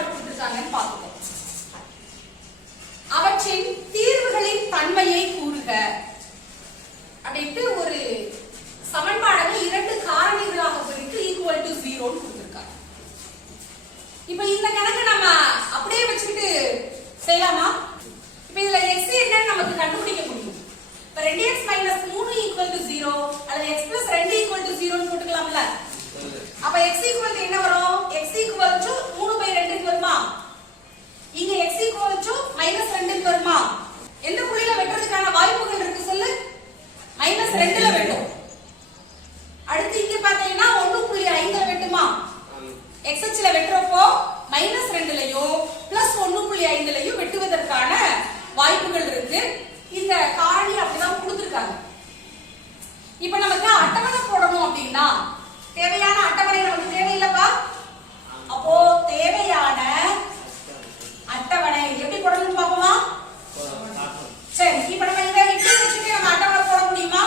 சமன்பாடு கொடுத்திருக்காங்கன்னு பார்த்துக்கோ. அவற்றின் தீர்வுகளின் தன்மையை கூறுக அப்படின்ட்டு ஒரு சமன்பாடை இரண்டு காரணிகளாக பிரித்து ஈக்குவல் டு 0 கொடுத்திருக்காங்க. இப்ப இந்த கணக்கு நம்ம அப்படியே வச்சுக்கிட்டு செய்யலாமா? இப்ப இதுல x என்னன்னு நமக்கு கண்டுபிடிக்க முடியும். இப்ப 2x 3 ஈக்குவல் டு 0 அல்லது x 2 ஈக்குவல் டு 0 ன்னு போட்டுக்கலாம்ல. அப்ப x ஈக்குவல் டு என்ன வரும்? x ஈக்குவல் டு 3/2 க்கு வருமா? இங்க x ஈக்குவல் டு -2 க்கு வருமா? எந்த புள்ளியில வெட்டுறதுக்கான வாய்ப்புகள் இருக்கு சொல்லு? -2 ல வெட்டும். அடுத்து இங்க பாத்தீங்கன்னா 1.5 ல வெட்டுமா? x அச்சுல வெட்டுறப்போ -2 லயோ +1.5 லயோ வெட்டுவதற்கான வாய்ப்புகள் இருக்கு. இந்த காரணி அப்படிதான் கொடுத்திருக்காங்க. இப்போ நமக்கு அட்டவணை போடணும் அப்படின்னா தேவையான அட்டவணை நமக்கு தேவையில்லப்பா. அப்போ தேவையான அட்டவணை எப்படி போடணும்னு பாப்போமா? சரி, இப்போ நம்ம இத இப்படி வச்சுட்டு நம்ம அட்டவணை போட முடியுமா?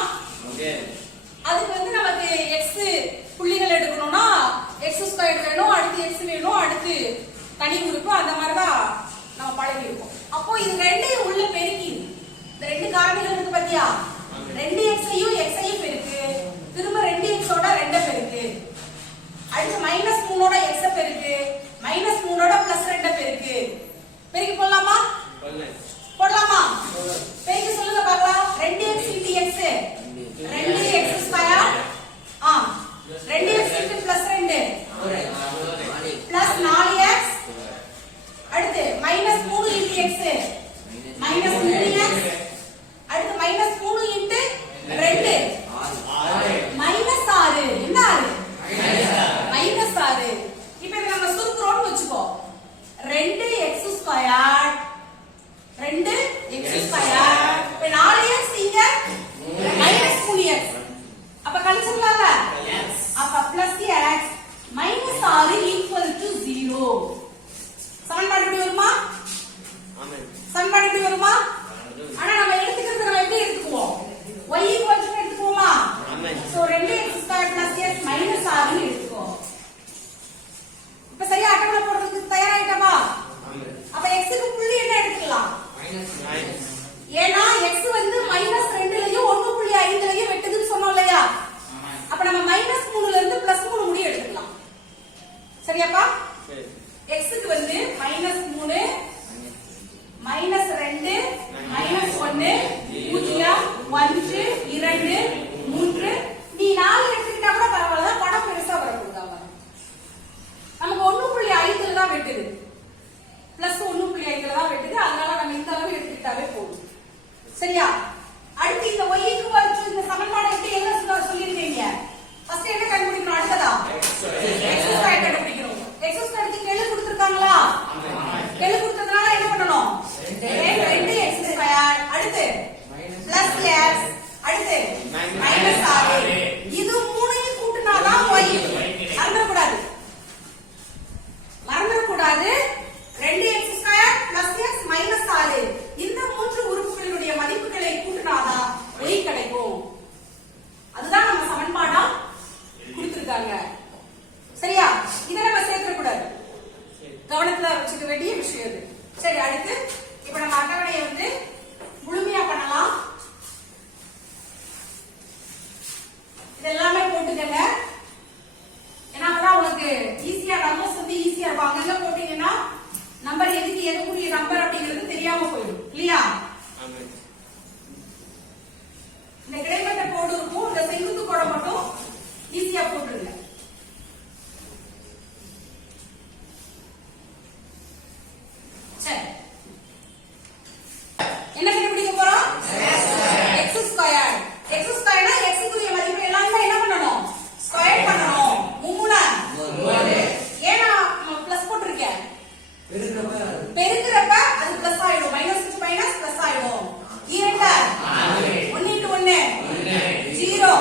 அதுக்கு நமக்கு x புள்ளிகள் எடுக்கணும்னா x² வேணும், அடுத்து x வேணும், அடுத்து தனி உறுப்பு, அந்த மாதிரி தான் நம்ம பழகி இருக்கோம். அப்போ இது ரெண்டையும் உள்ள பெருக்கி இந்த ரெண்டு காரணிகள் இருக்கு பாத்தியா? 2x ஐயும் x ஐயும் பெருக்கு, திரும்ப 2x ஓட 2 பெருக்கு, அடுத்து -3 ஓட x பெருக்கு, -3 ஓட +2 பெருக்கு. பெருக்கி போடலாமா? போடலாமா? பெருக்கி சொல்லுங்க பார்க்கலாம். 2x × x 2x², 2x × +2 +4x, அடுத்து -3 × x -3x, அடுத்து -3 × 2 -6. என்ன ஆறு? -6. இப்போ இத நம்ம சுருக்குறோம்னு வெச்சுக்கோ. 2x², 2x², இப்ப 4x இங்க -3x. அப்ப கழிச்சிடலாம்ல? அப்ப +x -6 = 0. சமன்பாடு எப்படி வருமா? சமன்பாடு எப்படி வருமா? ஆனா நம்ம எடுத்துக்கிறது நம்ம எப்படி எடுத்துக்குவோம்? y = எடுத்துக்குவோமா? சோ 2x² + x -6 ன்னு எடுத்துக்கோ. இப்ப சரியா அட்டவணை போடுறதுக்கு தயாராயிட்டமா? அப்ப x க்கு புள்ளி என்ன எடுத்துக்கலாம்? ஏனா x -2 லயும் 1.5 லயும் வெட்டுதுன்னு சொன்னோம் இல்லையா? அப்ப நம்ம -3 ல இருந்து +3 முடிய எடுத்துக்கலாம். சரியாப்பா? சரி. x க்கு -3 -2 -1 -1 1 2 3 நீ 4 எடுத்துக்கிட்டா கூட பரவாயில்ல, படம் பெருசா வரக்கூடாது. நமக்கு 1.5 ல தான் வெட்டுது, +1.5 ல தான் வெட்டுது. அதனால நம்ம இந்த அளவு எடுத்துக்கிட்டாவே போதும். சரியா? அடுத்து இந்த y = இந்த சமன்பாடை எப்படி என்ன சொல்லிருக்கீங்க? ஃபர்ஸ்ட் என்ன கண்டுபிடிக்கணும்? அடுத்ததா x² கண்டுபிடிக்கணும். x² க்கு கெழு கொடுத்திருக்காங்களா? கெழு கொடுத்ததனால என்ன பண்ணனும்? 2x², அடுத்து +x, அடுத்து -6. இது மூணையும் கூட்டினாதான் y. மறந்துடக்கூடாது, மறந்துடக்கூடாது. 2x² + x -6 இந்த மூன்று உறுப்புகளினுடைய மதிப்புகளை கூட்டினாதான் y கிடைக்கும். அதுதான் நம்ம சமன்பாடா கொடுத்திருக்காங்க. சரியா? இத நம்ம சேர்க்க கூடாது, கவனத்துல வச்சுக்க வேண்டிய விஷயம் இது. சரி, அடுத்து இப்ப நம்ம அட்டவணையை முழுமையா பண்ணலாம். இதெல்லாமே போட்டுக்கங்க. ஏன்னா அப்பதான் உங்களுக்கு ஈஸியா நம்பர்ஸ் ஈஸியா இருக்கும். அங்கங்க போட்டீங்கன்னா நம்பர் எதுக்கு எதுக்குரிய நம்பர் அப்படிங்கிறது தெரியாம போயிடும் இல்லையா? இந்த கிடைமட்ட கோடு இருக்கும், இந்த செங்குத்து கோடை மட்டும் ஈஸியா போட்டுருங்க. சரி, என்ன கண்டுபிடிக்க போறோம்? x². x² னா x க்குரிய மதிப்பு எல்லாமே என்ன பண்ணணும்? ஸ்கொயர் பண்ணணும். 3 ஏனா பிளஸ் போட்டுருக்கேன், பெருக்குறப்ப அது பிளஸ் ஆயிடும். மைனஸ் மைனஸ் பிளஸ் ஆயிடும். 2 1 × 1 0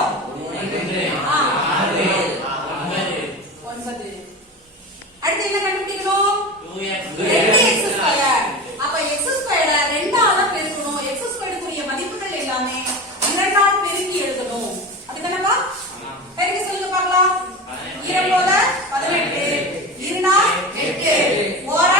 9. அடுத்து என்ன கண்டுபிடிக்கணும்? 2x². அப்ப x² 2 ஆல பெருக்கணும். x² க்குரிய மதிப்புகள் எல்லாமே 2 ஆல் பெருக்கி எழுதணும். அதுக்கு என்னப்பா? பெருக்கி சொல்லுங்க பார்க்கலாம். 2 18 2 8 1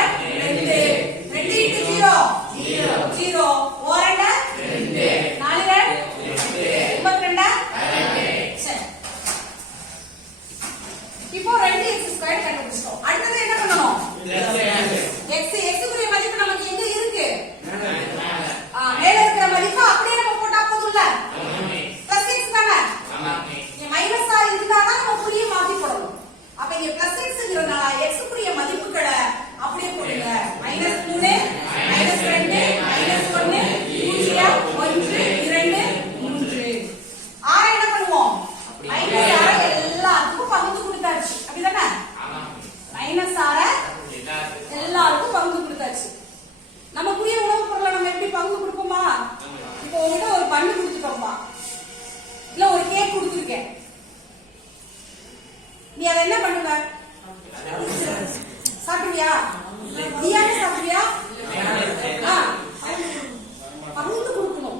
சாப்பிடுறியா? நீயாவே சாப்பிடுறியா? பகிர்ந்து கொடுக்கணும்,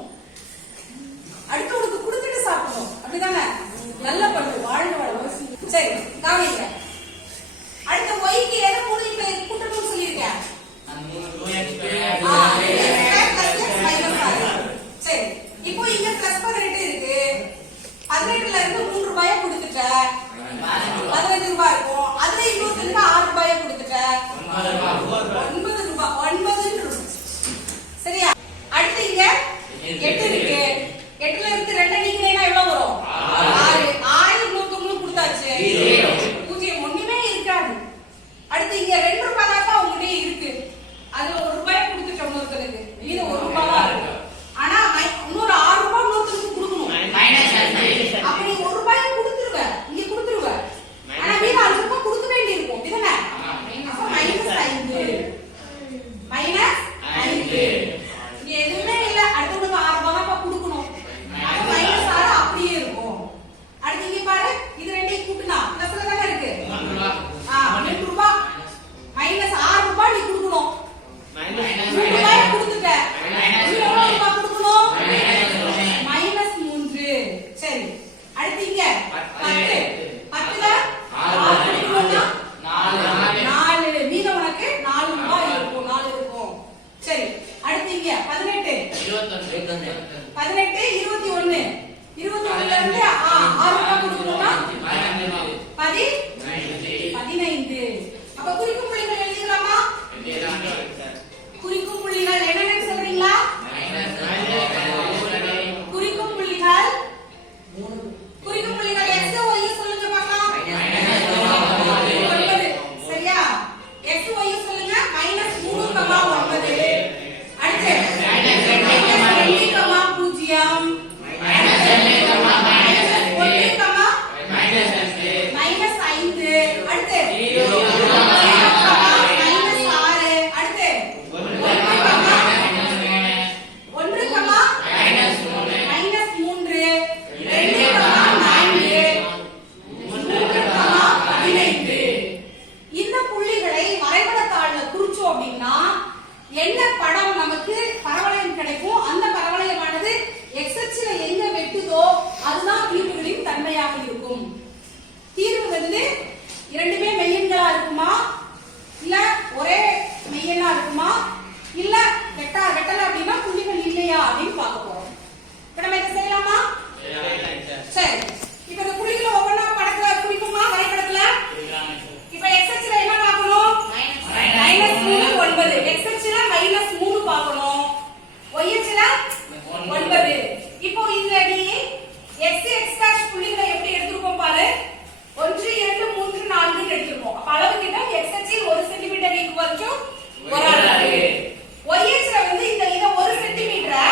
அடுத்தவனுக்கு கொடுத்துட்டு சாப்பிடணும், அப்படிதானே? நல்ல பண்பு, வாழ்ந்து வாழ. சரி கவனிங்க. அடுத்த ஒய்க்கு எதை மூணு இப்ப கூட்டணும்னு சொல்லியிருக்கேன்? சரி, இப்போ இங்க பிளஸ் 18 இருக்கு. 18ல இருந்து 3 ரூபாயை கொடுத்துட்ட, 15 ரூபாய் இருக்கும். அதுல இன்னொருத்தருக்கு 6 ரூபாயை கொடுத்துட்ட, 9 ரூபாய், 9 சரியா? அடுத்து இங்க 8 இருக்கு. 8ல இருந்து 2 நீக்கினா எவ்வளவு வரும்? 6. 6 இன்னொருத்தவங்களுக்கு கொடுத்தாச்சு, 0 ஒண்ணுமே இருக்காது. அடுத்து இங்க 2 ரூபாய் தான் உங்ககிட்ட இருக்கு, அதுல 1 ரூபாய் கொடுத்துட்டோம் இன்னொருத்தருக்கு, மீது 1 ரூபாய் தான் இருக்கு. ஆனா இன்னொரு 6 ரூபாய் இன்னொருத்தருக்கு கொடுக்கணும். அப்ப நீ 1 ரூபாய் கொடுத்துருவ, இங்க கொடுத்துருவ. ஆனா மீது 5 ரூபாய் கொடுக்க வேண்டி இருக்கும், இதுதானே? அப்ப -5 -5 இங்க எதுவுமே இல்ல. அடுத்தவங்களுக்கு 6 ரூபாய் தான் கொடுக்கணும். அப்ப -6 அப்படியே இருக்கும். அடுத்து இங்க பாரு, இது ரெண்டையும் கூட்டினா பிளஸ்ல தானே இருக்கு. 2 ரூபாய் -6 ரூபாய் நீ கொடுக்கணும். 3 ரூபாய் கொடுத்துட்ட, எவ்வளவு ரூபாய் கொடுக்கணும்? -3. சரி, அடுத்து இங்க 10. 10ல 6 கொடுக்கணும்னா 4. மீதம் உனக்கு 4 ரூபாய் இருக்கும், 4 இருக்கும். சரி, அடுத்து இங்க 18. 18 21. 21ல இருந்து 6 ரூபாய் கொடுக்கணும்னா 15. அப்ப குறிக்கும் புள்ளிகள் எழுதிக்கலாமா? குறிக்கும் புள்ளிகள் என்னன்னு சொல்றீங்களா? குறிக்கும் புள்ளிகள் x y சொல்லுங்க பார்க்கலாம். 9 சரியா? x y சொல்லுங்க. -3, 9. அடுத்து -2, 0. என்ன படம் நமக்கு பரவளையம் கிடைக்கும்? அந்த பரவளையமானது x அச்சுல எங்க வெட்டுதோ அதுதான் தீர்வுகளின் தன்மையாக இருக்கும். தீர்வு வந்து இரண்டுமே மெய்யெண்களா இருக்குமா, இல்ல ஒரே மெய்யெண்ணா இருக்குமா, இல்ல வெட்டல அப்படின்னா புள்ளிகள் இல்லையா அப்படின்னு பார்க்க போறோம். இப்ப நம்ம இதை செய்யலாமா? சரி, இப்ப இந்த புள்ளிகளை ஒவ்வொன்றா படத்துல குறிக்குமா வரைபடத்துல? இப்ப x அச்சுல என்ன பார்க்கணும்? -3 9. x அச்சுல -3 பார்க்கணும், y அச்சுல 9. இப்போ இந்த நீ x புள்ளிகளை எப்படி எடுத்துப்போம் பாரு. 1 2 3 4 எடுத்துப்போம். அப்ப அளவு கிட்ட x அச்சில் 1 சென்டிமீட்டர் ஈக்குவல் டு 1 அலகு. y அச்சுல வந்து இத 1 சென்டிமீட்டரை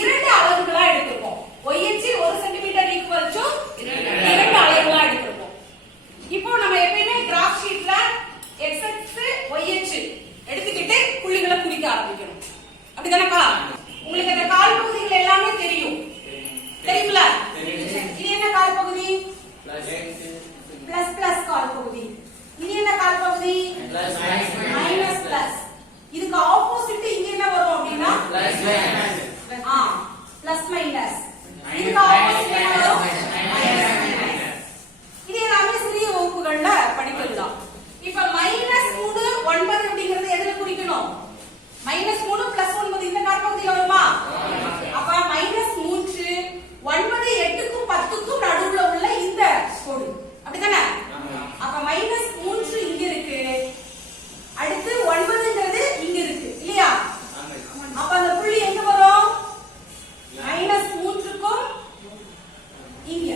2 அளவுகளா எடுத்துப்போம். y அச்சில் 1 சென்டிமீட்டர் ஈக்குவல் டு 2 அளவுகளா எடுத்துப்போம். இப்போ நம்ம எப்பவுமே கிராஃப் ஷீட்ல x அச்சு y அச்சு எடுத்துக்கிட்டு புள்ளிகளை குறிக்க ஆரம்பிக்கணும், அப்படிதானப்பா? உங்களுக்கு அந்த கால் பகுதிகள் எல்லாமே தெரியும், தெரியுங்களா? இது என்ன கால் பகுதி? பிளஸ் பிளஸ் கால் பகுதி. இது என்ன கால் பகுதி? Minus plus. இதுக்கு ஆப்போசிட் இங்க என்ன வரும் அப்படின்னா பிளஸ் மைனஸ். இதுக்கு ஆப்போசிட் என்ன வரும்? இது எல்லாமே சிறிய வகுப்புகள்ல படிக்கலாம். இப்ப -3 9 அப்படிங்கறது எதுல குறிக்கணும்? -3 + 9 இந்த கால் பகுதியில வருமா? அப்ப -3 9 8க்கும் 10க்கும் நடுவுல உள்ள இந்த கோடு, அப்படிதானே? அப்ப -3 இங்க இருக்கு, அடுத்து 9ங்கிறது இங்க இருக்கு இல்லையா? அப்ப அந்த புள்ளி எங்க வரும்? -3க்கும் இங்க,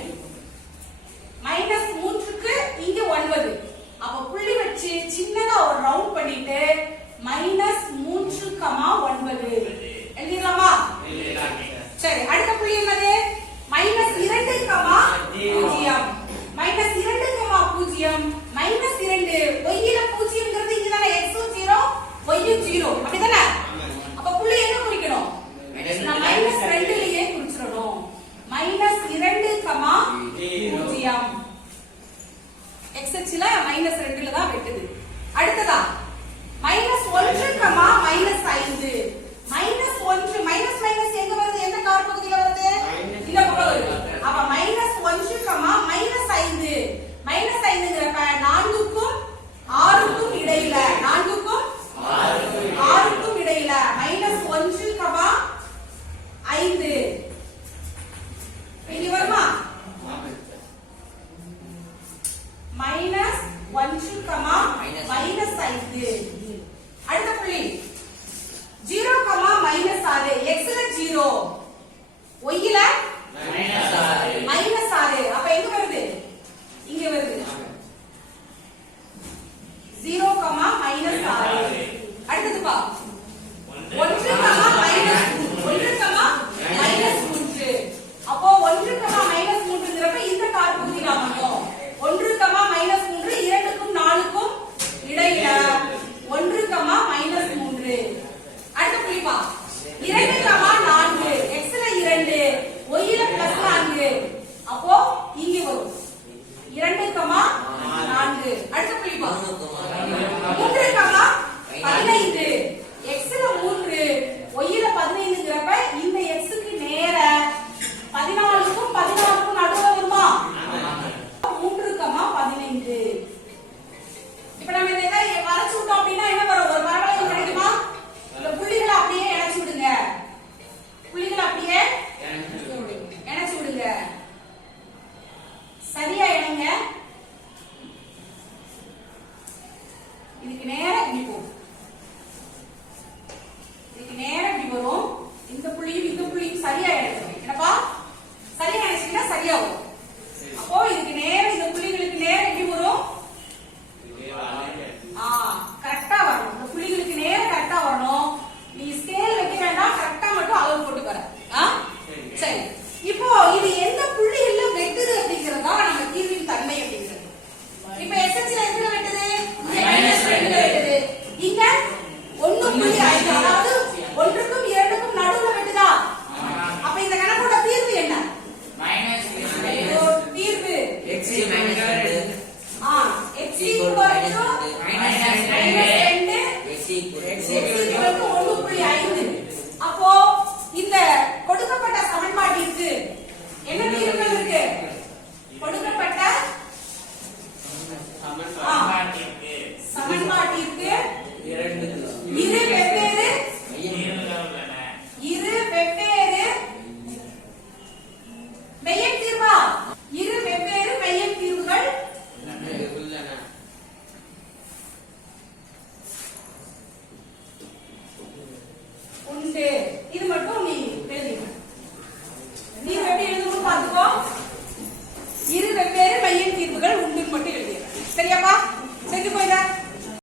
-3க்கு இங்க 9. அப்ப புள்ளி வச்சு சின்னதா ஒரு ரவுண்ட் பண்ணிட்டு -3, 9 எழுதிடலாமா? சரி, அடுத்த புள்ளி என்னது? -2, 0. -2, 0 y ல 0ங்கிறது இங்கதானே, x 0 y 0, அப்படிதானே? அப்ப புள்ளி என்ன குறிக்கணும்? நான் -2லயே குறிச்சிரணும். -2, 0 x அச்சுல -2ல தான் வெட்டுது. அடுத்ததா புள்ளி 0, -6 x ல 0 y ல -6 அப்ப எங்க வருது இங்க வருது 0, -6 அடுத்து பா 1, -3 அப்போ 1, -3ங்கறப்ப இந்த கார் பகுதியில மட்டும் 1, -3 இரண்டுக்கும் 4க்கும் இடையில 1, -3 அடுத்த புள்ளிப்பா 2, 4 x ல 2 y ல +4 அப்போ இங்க வரும் 2, 4 அடுத்த புள்ளிப்பா 3, 15 x ல 3 y ல 15ங்கறப்ப இந்த x க்கு நேர 14க்கும் 16க்கும் நடுவுல வருமா 3, 15 இப்ப நம்ம இதை வரைச்சு விட்டோம் அப்படின்னா என்ன வரும் ஒரு பரவளையம் கிடைக்குமா இந்த புள்ளிகளை அப்படியே இணைச்சு விடுங்க புள்ளிகளை அப்படியே இணைச்சு விடுங்க சரியா இணைங்க இதுக்கு நேரா இப்படி போகும் இதுக்கு நேரா இப்படி வரும் இந்த புள்ளியும் சரியா இணைக்கணும் என்னப்பா சரியா இணைச்சிட்டா சரியா வரும் அப்போ இதுக்கு நேரா இந்த புள்ளிகளுக்கு நேரா எப்படி வரும் கரெக்டா வரணும் இந்த புள்ளிகளுக்கு நேரா கரெக்டா வரணும் நீ ஸ்கேல் வைக்க வேண்டாம் கரெக்டா மட்டும் அளவு போட்டு வர சரி இப்போ இது எந்த புள்ளிகள்ல வெட்டுது அப்படிங்கறதா நம்ம தீர்வின் தன்மை அப்படிங்கிறது இப்ப எஸ்எஸ்ல எதுல வெட்டுது இங்க -2ல வெட்டுது இங்க 1.5 அதாவது 1க்கும் 2க்கும் நடுவுல வெட்டுதா அப்ப இந்த கணக்கோட தீர்வு என்ன தீர்வு x -2 அப்போ இந்த கொடுக்கப்பட்ட சமன்பாட்டிற்கு என்ன தீர்வுகள் இருக்கு கொடுக்கப்பட்ட சமன்பாட்டிற்கு இரு வெவ்வேறு மெய்யெண் தீர்வா இரு வெவ்வேறு மெய்யெண் தீர்வுகள் உண்டு இது மட்டும் நீ எழுதிக்க நீ எப்படி எழுதணும் பாத்துக்கோ இரு வெவ்வேறு மையன் தீர்வுகள் உண்டு மட்டும் எழுதிக்க சரியாப்பா செஞ்சு போயிட